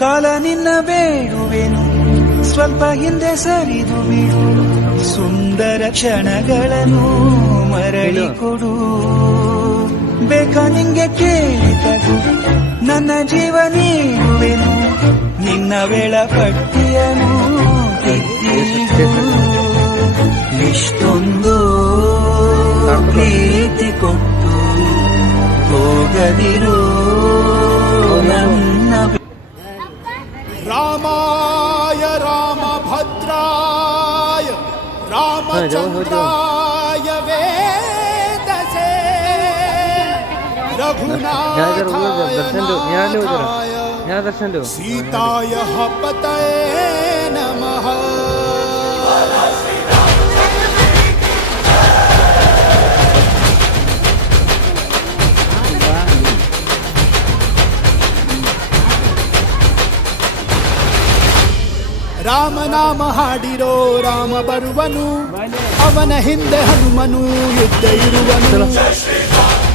ಕಾಲ ನಿನ್ನ ಬೇಡುವೆನು, ಸ್ವಲ್ಪ ಹಿಂದೆ ಸರಿದು ಬಿಡು, ಸುಂದರ ಕ್ಷಣಗಳನ್ನು ಮರಳಿ ಕೊಡು. ಬೇಕಾ ನಿಂಗೆ ಕೇಳಿದದು ನನ್ನ ಜೀವ ನೀಡುವೆನು, ನಿನ್ನ ವೇಳಾಪಟ್ಟಿಯನ್ನು ತೆಗೆದು. ಇಷ್ಟೊಂದು ಪ್ರೀತಿ ಕೊಟ್ಟು ಹೋಗದಿರೋ ನನ್ನ ರಾಮಾಯ ರಾಮಭದ್ರಾಯ ರಾಮಚಂದ್ರಾಯ ವೇದಸೇ ರಘುನಾಥಾಯ ನಾಥಾಯ ಸೀತಾಯ ಪತಯೇ ನಮಃ. ರಾಮನಾಮ ಹಾಡಿರೋ ರಾಮ ಬರುವನು, ಅವನ ಹಿಂದೆ ಹನುಮನು ಯುದ್ಧ ಇರುವನು.